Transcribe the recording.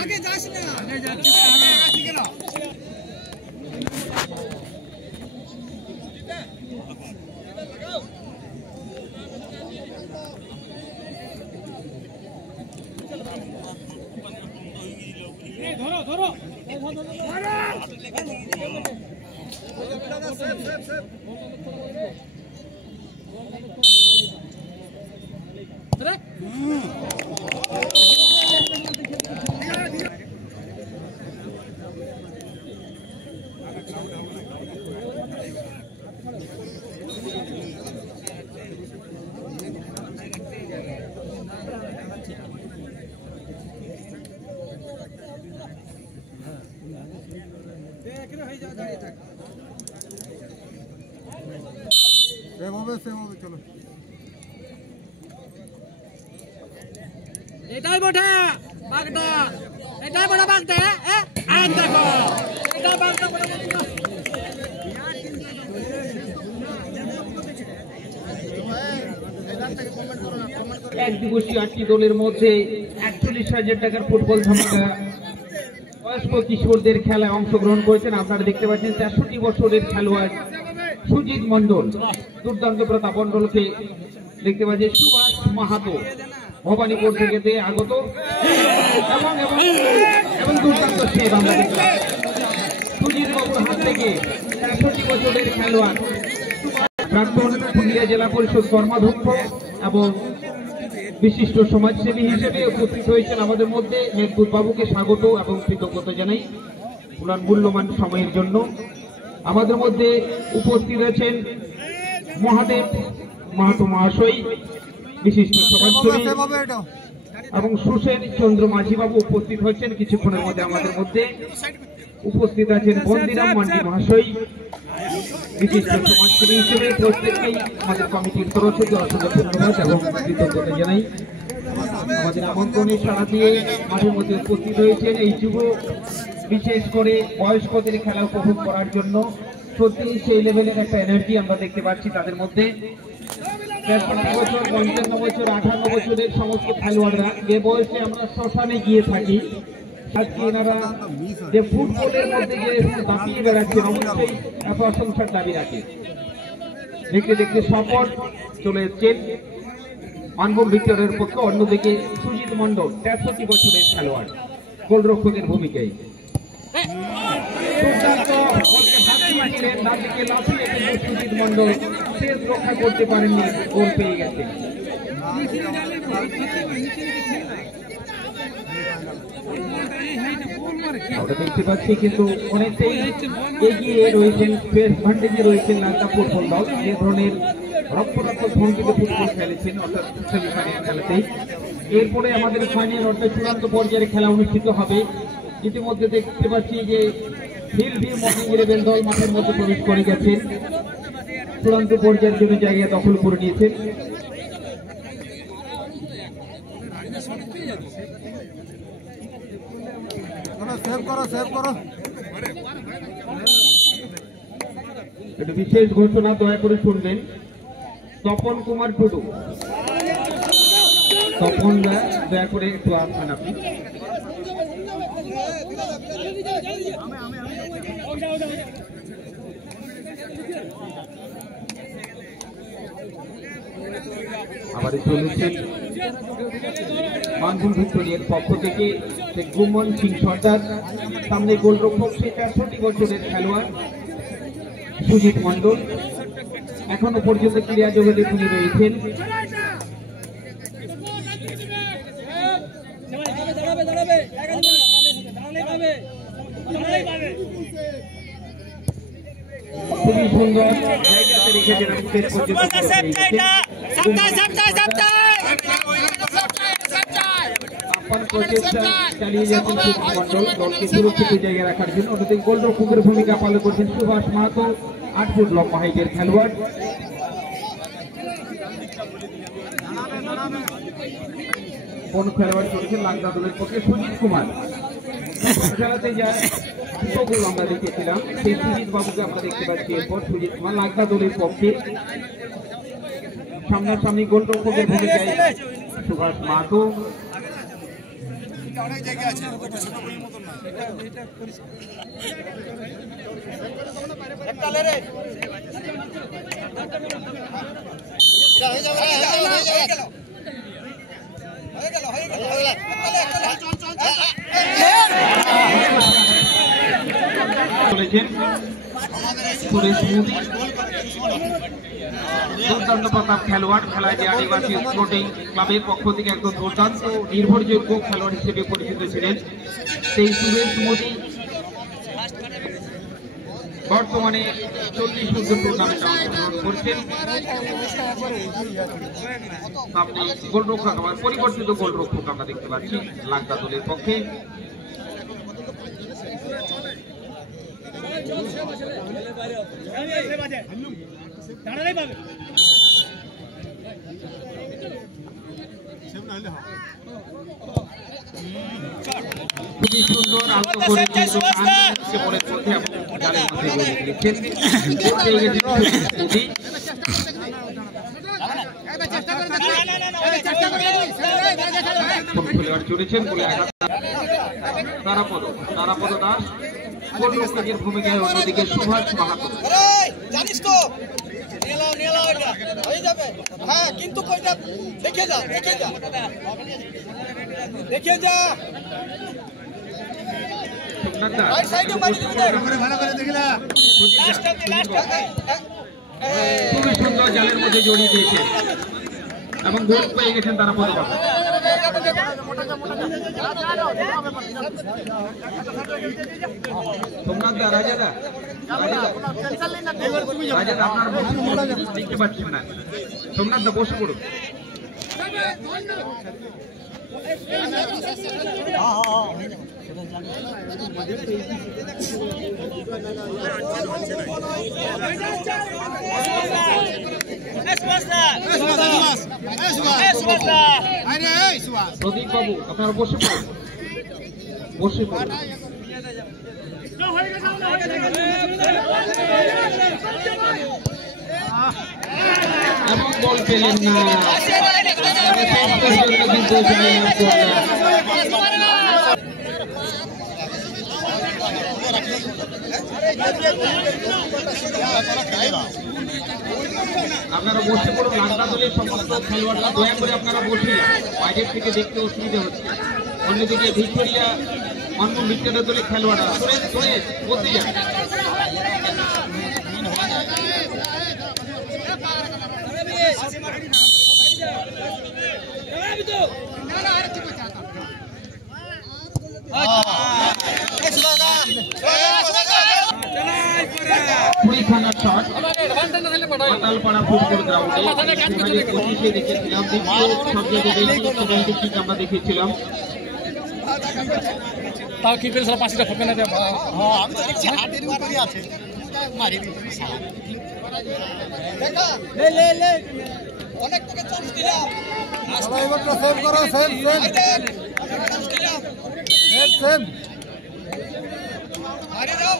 आगे जास ना आगे जाती है ठीक है ना ए धरो धरो सेफ अरे চলো এটাই বড় বাগদা এটাই বড় বাগদা আর দেখো এটা বাগদা বড় এক দিবসীয় 8টি দলের মধ্যে 41,000 টাকার ফুটবল ধামাকা বয়স্ক কিশোরদের খেলায় অংশগ্রহণ করেছেন। আপনারা দেখতে পাচ্ছেন 63 বছরের খেলোয়াড় সুজিত মন্ডল, দুর্দান্ত প্রতাপ মন্ডলকে দেখতে পাচ্ছেন। সুভাষ মাহাতো ভবানীপুর থেকে আগত এবং দুর্দান্ত সেভ আমরা দেখলাম সুজিত বাবুর হাত থেকে। 63 বছরের খেলোয়াড় প্রাক্তন পুরুলিয়া জেলা পরিষদ কর্মাধ্যক্ষ এবং বিশিষ্ট সমাজসেবী হিসেবে উপস্থিত হয়েছেন আমাদের মধ্যে। মেঘদূত বাবুকে স্বাগত এবং কৃতজ্ঞতা জানাই ওনার মূল্যবান সময়ের জন্য। আমাদের মধ্যে উপস্থিত আছেন মহাদেব মাহাতো মহাশয়, বিশিষ্ট সমাজসেবী, এবং সুসেন চন্দ্র মাঝি বাবু উপস্থিত হচ্ছেন কিছুক্ষণের মধ্যে আমাদের মধ্যে। উপস্থিত আছেন বন্দিরাম মান্ডি মহাশয়, বিশিষ্ট সমাজসেবী হিসেবে। প্রত্যেককেই আমাদের কমিটির তরফ থেকে অসংখ্য ধন্যবাদ এবং কৃতজ্ঞতা জানাই। আমাদের আমন্ত্রণে সাড়া দিয়ে মাঠের মধ্যে উপস্থিত হয়েছেন এই যুব, বিশেষ করে বয়স্কদের খেলা উপভোগ করার জন্য। সত্যি সেই লেভেলের একটা এনার্জি আমরা দেখতে পাচ্ছি তাদের মধ্যে। 63 বছর, 55 বছর, 58 বছরের সমস্ত খেলোয়াড়রা, যে বয়সে আমরা শ্মশানে গিয়ে থাকি, আজকে এনারা যে ফুটবলের মধ্যে যে দাপিয়ে বেড়াচ্ছেন, অবশ্যই প্রশংসার দাবি রাখে। দেখতে দেখতে সফল চলে এসছেন মানবম ভিক্টরের পক্ষে। অন্যদিকে সুজিত মন্ডল 63 বছরের খেলোয়াড়, গোলরক্ষকের ভূমিকায় সুজিত মন্ডল শেষ রক্ষা করতে পারেননি, গোল পেয়ে গেছেন। আমরা দেখতে পাচ্ছি কিন্তু অনেকটাই এগিয়ে রয়েছেন, ফেস ভান্টেজে রয়েছেন লাঙ্কা ফুটবল দল। যে ধরনের রক্ষণাত্মক ভঙ্গিতে ফুটবল খেলেছেন অর্থাৎ সেমিফাইনাল খেলাতেই। এরপরে আমাদের ফাইনাল অর্থাৎ চূড়ান্ত পর্যায়ের খেলা অনুষ্ঠিত হবে। ইতিমধ্যে দেখতে পাচ্ছি যে হিলভিউ মকিং 11 দল মাঠের মধ্যে প্রবেশ করে গেছেন, চূড়ান্ত পর্যায়ের জন্য জায়গা দখল করে নিয়েছেন। একটা বিশেষ ঘোষণা দয়া করে শুনবেন। তপন কুমার টুডু, তপন দয়া করে একটু আসবেন আপনি। আবার চলেছেন মানভূম ভিক্টোরিয়ার পক্ষ থেকে শেখ গুমন সিং সর্দার, সামনে গোলরক্ষক সে 63 বছরের খেলোয়াড় সুজিত মন্ডল। এখনো পর্যন্ত ক্রীড়া জগতে তিনি রয়েছেন। খুবই সুন্দর জায়গাতে রেখেছেন শেষ পর্যন্ত প্রচেষ্টা চালিয়ে যাচ্ছেন সুজিত মন্ডল দলকে সুরক্ষিত জায়গায় রাখার জন্য। অন্যদিকে গোলরক্ষকের ভূমিকা পালন করছেন সুভাষ মাহাতো, 8 ফুট লম্বা হাইটের খেলোয়াড়। কোন খেলোয়াড় চলেছেন লাঙ্কা দলের পক্ষে সুজিত কুমার। খেলাতে যা দুটো গোল আমরা দেখেছিলাম, সেই সুজিত বাবুকে আমরা দেখতে পাচ্ছি। এরপর সুজিত কুমার লাগদা দলের পক্ষে সামনাসামনি গোলরক্ষকের ভূমিকায় সুভাষ মাহাতো। অনেক জায়গা আছে চলেছেন সুরেশ মোদী, দুর্দান্ত প্রতাপ খেলোয়াড়। খেলায় যে আদিবাসী স্পোর্টিং ক্লাবের পক্ষ থেকে একদম দুর্দান্ত নির্ভরযোগ্য খেলোয়াড় হিসেবে পরিচিত ছিলেন সেই সুরেশ মোদী বর্তমানে 40 ফুট টুর্নামেন্টে অংশগ্রহণ করছেন। সামনে গোলরক্ষক, আমার পরিবর্তিত গোলরক্ষক আমরা দেখতে পাচ্ছি লাগদা দলের পক্ষে। খুবই সুন্দর আলতো করে কিন্তু বলের মধ্যে এবং জালের মধ্যে গোল দিয়েছেন। খেলোয়াড় চলেছেন বলে তারাপদ দাস গোলরক্ষকের ভূমিকায়, অন্যদিকে সুভাষ মাহাতো। জানিস তো হ্যাঁ, কিন্তু দেখে যা খুবই সুন্দর জালের মধ্যে জড়িয়ে দিয়েছেন এবং গোল পেয়ে গেছেন তারাপদ বাবু। সোমনাথ দা, রাজাদা আপনার দেখতে পাচ্ছেন না। সোমনাথ দা বসে পড়ুন। প্রদীপ বাবু আপনারা বসে পড়ুন, এবং বল পেলেন না। আপনারা বসে পড়ুন। লাগদা দলের সমস্ত খেলোয়াড়রা দয়া করে আপনারা বসে যান, বাইরের থেকে দেখতে অসুবিধা হচ্ছে। অন্যদিকে ভিক্টোরিয়া অন্য ভিক্টোরিয়া দলের খেলোয়াড়রা বলতে যান। পরীক্ষার শট পাতালপাড়া ফুটবল গ্রাউন্ডে দেখেছিলাম, দ্বিতীয় সবচেয়ে বেশি আমরা দেখেছিলাম। তাও কি করে পাঁচটা থাকে না? আমি তো দেখছি হাতের উপরই আছে, মারি অনেক তোকে চান্স দিলাম। এবারটা সেভ করো, সেভ চান্স দিলাম, সেভ আরে যাও।